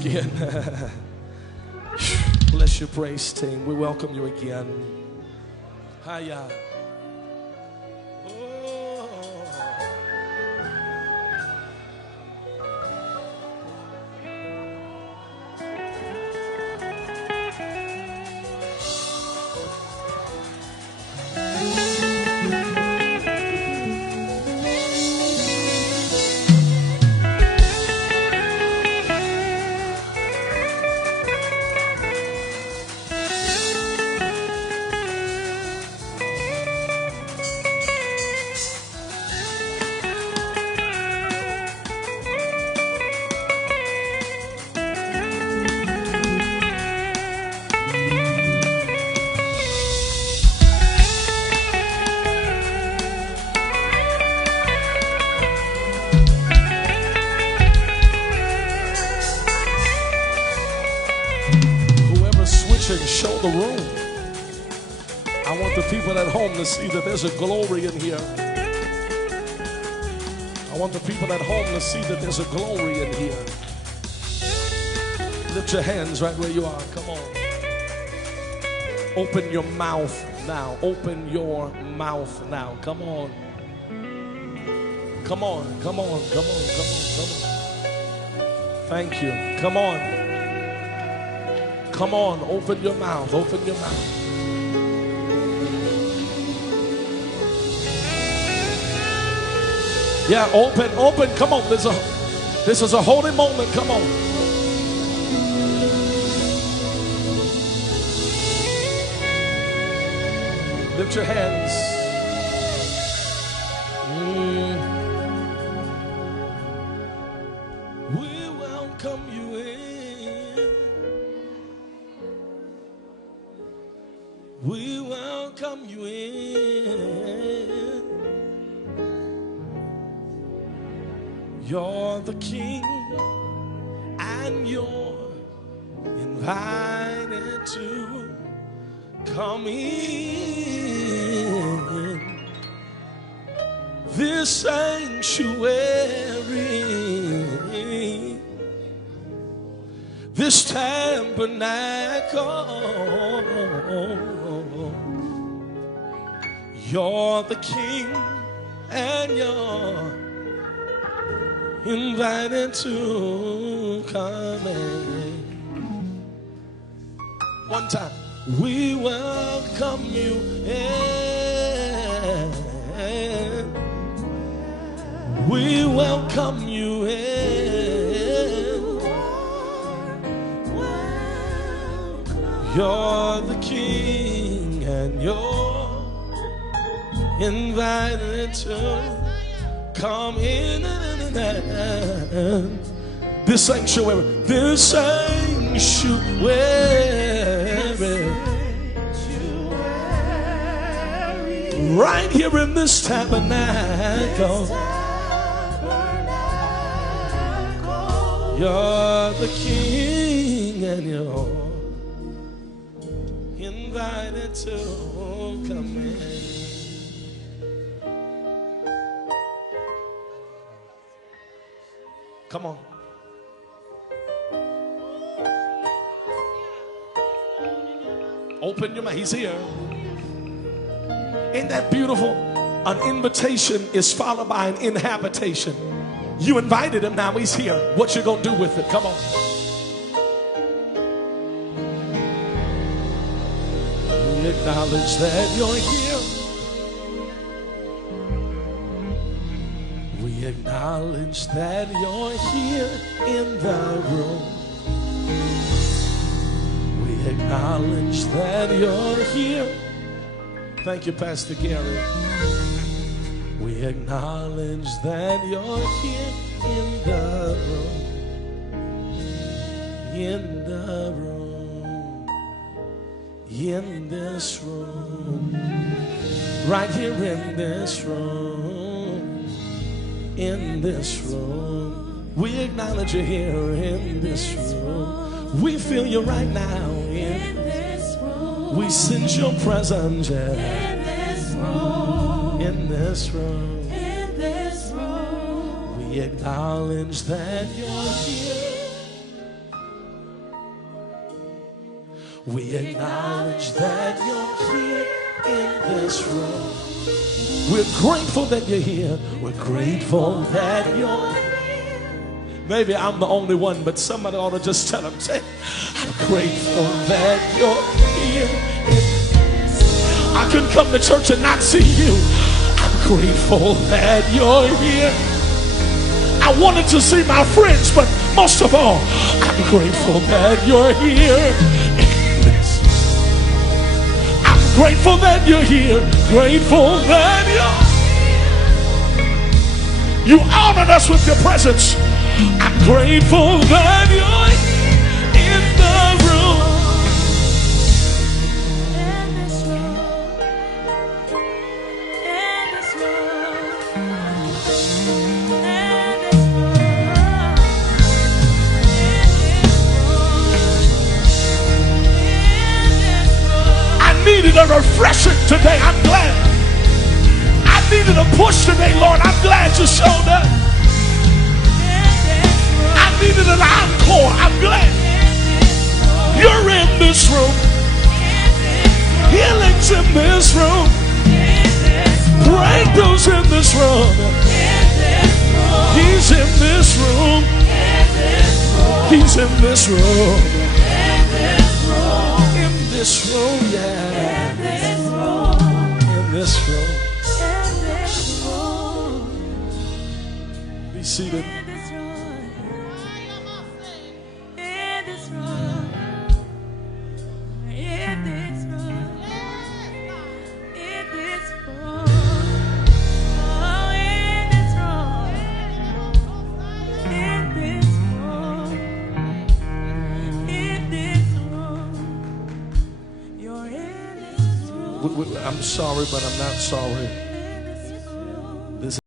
Again. Bless your praise team. We welcome you again. Hiya. Show the room. I want the people at home to see that there's a glory in here. I want the people at home to see that there's a glory in here. Lift your hands right where you are. Come on. Open your mouth now. Open your mouth now. Come on. Come on. Come on. Come on. Come on. Come on. Thank you. Come on. Come on, open your mouth, open your mouth. Yeah, open, open, come on. This is a holy moment, come on. Lift your hands. We welcome you in. We welcome you in. You're the King, and you're invited to come in this sanctuary, this tabernacle. You're the King, and you're invited to come in. One time. We welcome you in. We welcome you in. You're the King, and you're invited to come in this sanctuary, this sanctuary, right here in this tabernacle. You're the King, and you're invited to come in. Come on. Open your mouth. He's here. Ain't that beautiful? An invitation is followed by an inhabitation. You invited him, now he's here. What you gonna do with it? Come on. We acknowledge that you're here. We acknowledge that you're here in the room. We acknowledge that you're here. Thank you, Pastor Gary. We acknowledge that you're here in the room. In the room. In this room. Right here in this room. In this room. We acknowledge you here in this room. We feel you right now in this room. We sense your presence, yeah. In this room. In this room. In this room. We acknowledge that you're here. We acknowledge that you're here in this room. We're grateful that you're here. We're grateful that you're here. Maybe I'm the only one, but somebody ought to just tell them, say, I'm grateful that you're here. I couldn't come to church and not see you. I'm grateful that you're here. I wanted to see my friends, but most of all, I'm grateful that you're here. I'm grateful that you're here. Grateful that you're here. You honored us with your presence. I'm grateful that you're in the room. I needed a refreshing today. I'm glad. I needed a push today, Lord. I'm glad you showed up. Needed an encore. I'm glad you're in this room. Healing's in this room. Breakthrough's in this room. He's in this room. He's in this room. In this room, yeah. In this room. Be seated. I'm sorry, but I'm not sorry.